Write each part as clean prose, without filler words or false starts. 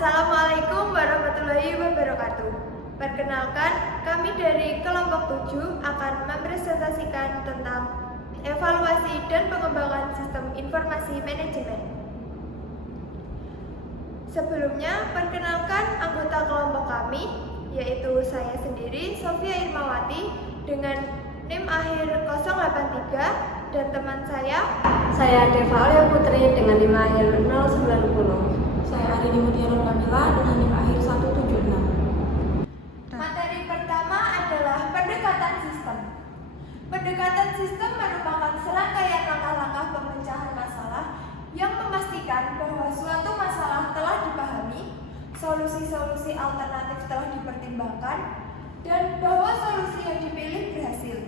Assalamualaikum warahmatullahi wabarakatuh. Perkenalkan, kami dari kelompok 7 akan mempresentasikan tentang evaluasi dan pengembangan sistem informasi manajemen. Sebelumnya, perkenalkan anggota kelompok kami, yaitu saya sendiri, Sofia Irmawati, dengan NIM akhir 083, dan teman saya Deva Alia Putri dengan NIM akhir 090. Saya Arini Mutiara Kamila dengan NIM akhir 176. Materi pertama adalah pendekatan sistem. Pendekatan sistem merupakan serangkaian langkah-langkah pemecahan masalah yang memastikan bahwa suatu masalah telah dipahami, solusi-solusi alternatif telah dipertimbangkan, dan bahwa solusi yang dipilih berhasil.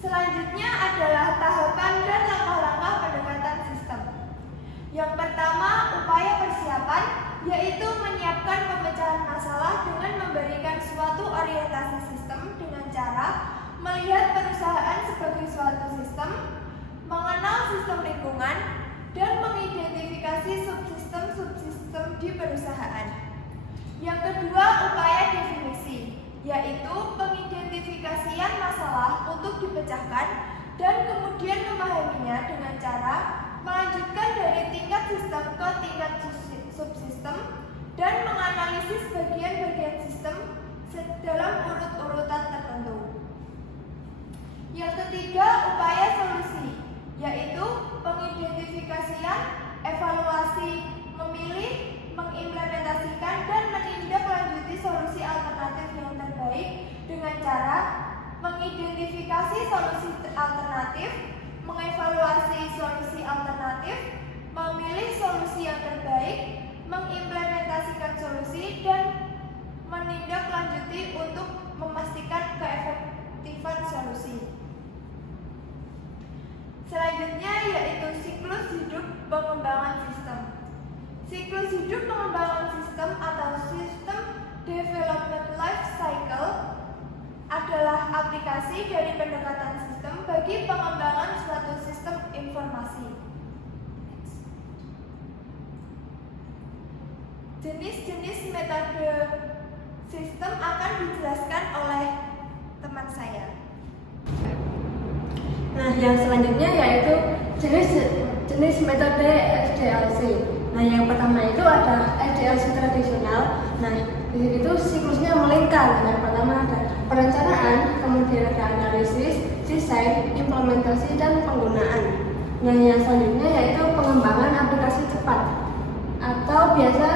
Selanjutnya adalah tahapan dan langkah-langkah pendekatan sistem. Yang pertama, upaya persiapan, yaitu menyiapkan pemecahan masalah dengan memberikan suatu orientasi sistem dengan cara melihat perusahaan sebagai suatu sistem, mengenal sistem lingkungan, dan mengidentifikasi subsistem-subsistem di perusahaan. Yang kedua, upaya definisi, yaitu pengidentifikasian masalah untuk dipecahkan dan kemudian memahaminya dengan cara melanjutkan dari tingkat sistem ke tingkat subsistem dan menganalisis bagian-bagian sistem dalam urut-urutan tertentu. Yang ketiga, upaya solusi, yaitu pengidentifikasian, evaluasi, memilih, mengimplementasikan, dan menindaklanjuti solusi alternatif yang terbaik dengan cara mengidentifikasi solusi alternatif, mengevaluasi solusi alternatif, memilih solusi yang terbaik, mengimplementasikan solusi, dan menindaklanjuti untuk memastikan keefektifan solusi. Selanjutnya yaitu siklus hidup pengembangan sistem. Siklus hidup pengembangan sistem atau System Development Life Cycle adalah aplikasi dari pendekatan sistem bagi pengembangan suatu sistem informasi. Jenis-jenis metode sistem akan dijelaskan oleh teman saya. Nah, yang selanjutnya yaitu jenis metode SDLC. Nah, yang pertama itu ada SDLC tradisional. Nah, di sini itu siklusnya melingkar. Yang pertama ada perencanaan, kemudian ada analisis, desain, implementasi, dan penggunaan. Nah, yang selanjutnya yaitu pengembangan aplikasi cepat atau biasa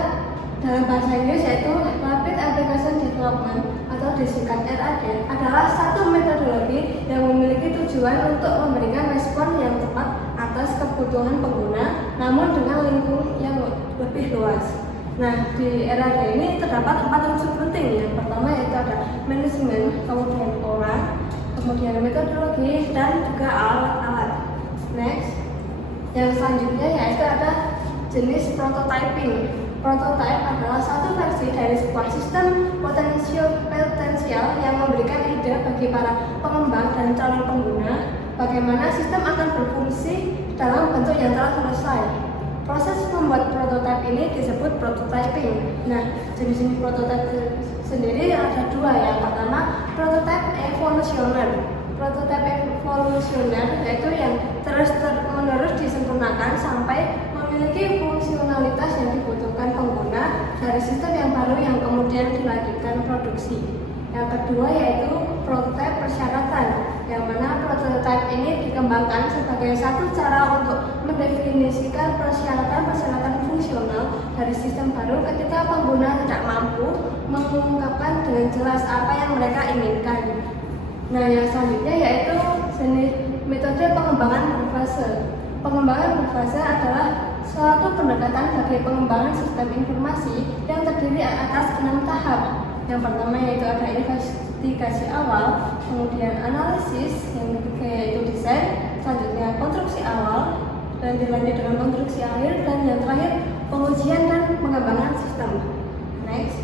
dalam bahasa Inggris yaitu Rapid Application Development atau disingkat RAD adalah satu metodologi yang memiliki tujuan untuk memberikan respon yang tepat atas kebutuhan pengguna, namun dengan lingkup yang lebih luas. Nah, di RAD ini terdapat 4 unsur penting. Yang pertama yaitu ada manajemen, kemudian orang, kemudian metodologi, dan juga alat-alat. Next, yang selanjutnya yaitu ada jenis prototyping. Prototype adalah satu versi dari sebuah sistem potensial yang memberikan ide bagi para pengembang dan calon pengguna bagaimana sistem akan berfungsi dalam bentuk yang telah selesai. Proses membuat prototipe ini disebut prototyping. Nah, jenis prototipe sendiri ada dua. Yang pertama, prototipe evolusioner. Prototipe evolusioner yaitu yang terus-menerus disempurnakan sampai memiliki fungsionalitas yang dibutuhkan pengguna dari sistem yang baru yang kemudian dilanjutkan produksi. Yang kedua yaitu prototipe persyaratan, yang mana prototipe ini dikembangkan sebagai satu cara untuk mendefinisikan persyaratan fungsional dari sistem baru ketika pengguna tidak mampu mengungkapkan dengan jelas apa yang mereka inginkan. Nah, yang selanjutnya yaitu jenis metode pengembangan berfase. Pengembangan berfase adalah suatu pendekatan bagi pengembangan sistem informasi yang terdiri atas 6 tahap. Yang pertama yaitu ada investigasi awal, kemudian analisis, yang ketiga yaitu desain, selanjutnya konstruksi awal, dan dilanjut dengan konstruksi akhir, dan yang terakhir pengujian dan pengembangan sistem. Next,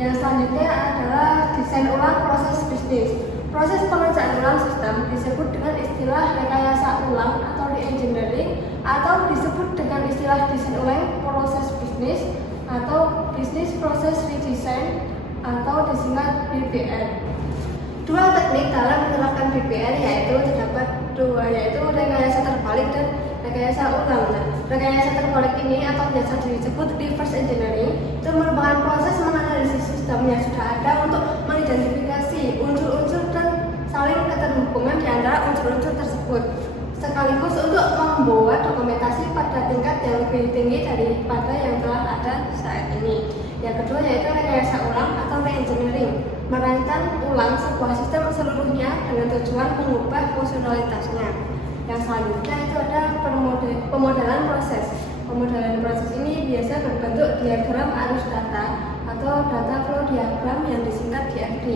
yang selanjutnya adalah desain ulang proses bisnis. Proses pengerjaan ulang sistem disebut dengan istilah rekayasa ulang atau engineering atau disebut dengan istilah desain ulang proses bisnis atau business process redesign atau disingkat BPR. Dua teknik dalam menerapkan BPR yaitu terdapat dua, yaitu rekayasa terbalik dan rekayasa ulang. Nah, rekayasa terbalik ini atau biasa disebut reverse engineering itu merupakan proses menganalisis sistem yang sudah ada untuk mengidentifikasi unsur-unsur dan saling keterhubungan di antara unsur-unsur tersebut, sekaligus untuk membuat dokumentasi pada tingkat yang lebih tinggi daripada yang telah ada saat ini. Yang kedua yaitu rekayasa ulang atau re-engineering, merancang ulang sebuah sistem seluruhnya dengan tujuan mengubah fungsionalitasnya. Yang selanjutnya itu ada pemodelan proses. Pemodelan proses ini biasa berbentuk diagram arus data atau data flow diagram yang disingkat DFD.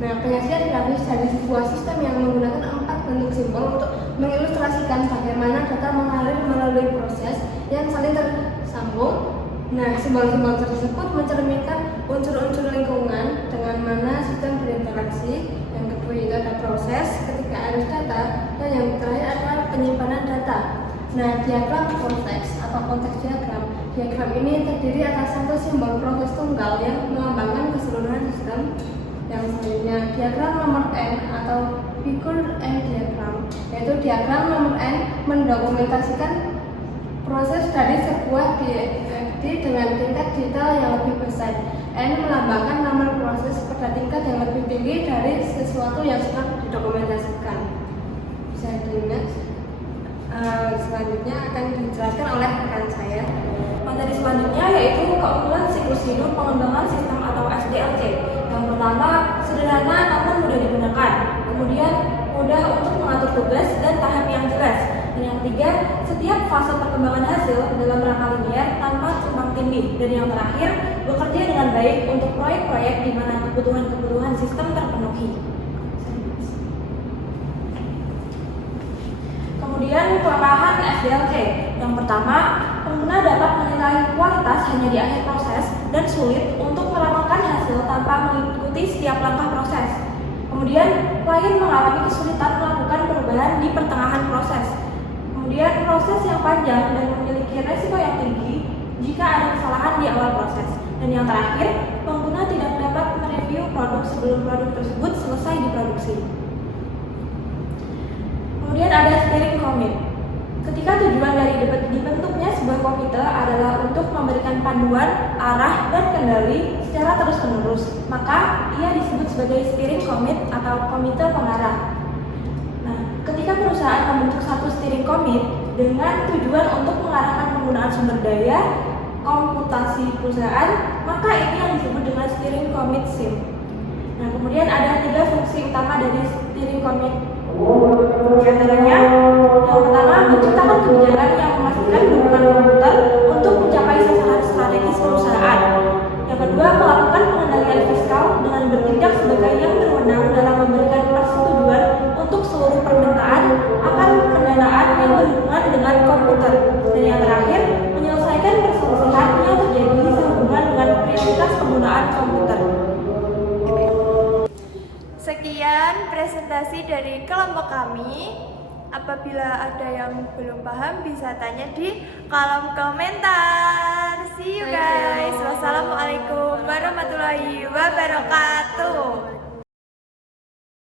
Nah, penyajian grafis dari sebuah sistem yang menggunakan 4 bentuk simbol untuk mengilustrasikan bagaimana data mengalir melalui proses yang saling tersambung. Nah, simbol-simbol tersebut mencerminkan unsur-unsur lingkungan dengan mana sistem berinteraksi. Yang kedua itu ada proses, ketiga arus data, dan yang terakhir adalah penyimpanan data. Nah, diagram konteks atau konteks diagram. Diagram ini terdiri atas satu simbol proses tunggal yang melambangkan keseluruhan sistem. Yang selanjutnya diagram nomor N atau figure N diagram, yaitu diagram nomor N mendokumentasikan proses dari sebuah DFD dengan tingkat detail yang lebih besar. N melambangkan nomor proses pada tingkat yang lebih tinggi dari sesuatu yang sedang didokumentasikan. Bisa dilihat. Selanjutnya akan dijelaskan oleh rekan saya. Materi selanjutnya yaitu keunggulan siklus hidup pengembangan sistem atau SDLC. Yang pertama, sederhana namun mudah digunakan. Kemudian, mudah untuk mengatur tugas dan tahap yang jelas. Dan yang ketiga, setiap fase perkembangan hasil dalam rangka linear tanpa tumpang tindih. Dan yang terakhir, bekerja dengan baik untuk proyek-proyek di mana kebutuhan-kebutuhan sistem terpenuhi. Kemudian kelemahan SDLC. Yang pertama, pengguna dapat menilai kualitas hanya di akhir proses dan sulit untuk meramalkan hasil tanpa mengikuti setiap langkah proses. Kemudian, klien mengalami kesulitan melakukan perubahan di pertengahan proses. Kemudian, proses yang panjang dan memiliki resiko yang tinggi jika ada kesalahan di awal proses. Dan yang terakhir, pengguna tidak dapat mereview produk sebelum produk tersebut selesai diproduksi. Kemudian ada steering commit. Ketika tujuan dari dibentuknya sebuah komite adalah untuk memberikan panduan, arah, dan kendali secara terus-menerus, maka ia disebut sebagai steering commit atau komite pengarah. Nah, ketika perusahaan membentuk satu steering commit dengan tujuan untuk mengarahkan penggunaan sumber daya komputasi perusahaan, maka ini yang disebut dengan steering commit SIM. Nah, kemudian ada 3 fungsi utama dari steering commit. Di antaranya, yang pertama, menciptakan kebijakan yang memastikan dukungan komputer untuk mencapai sasaran strategis perusahaan. Yang kedua, melakukan pengendalian fiskal dengan bertindak sebagai yang berwenang dalam memberikan persetujuan untuk seluruh permintaan akan pendanaan yang berhubungan dengan komputer. Dan yang terakhir, menyelesaikan perselisihan yang terjadi sehubungan dengan prioritas penggunaan komputer. Sekian presentasi dari kelompok kami. Apabila ada yang belum paham bisa tanya di kolom komentar. See you guys. Wassalamualaikum warahmatullahi wabarakatuh.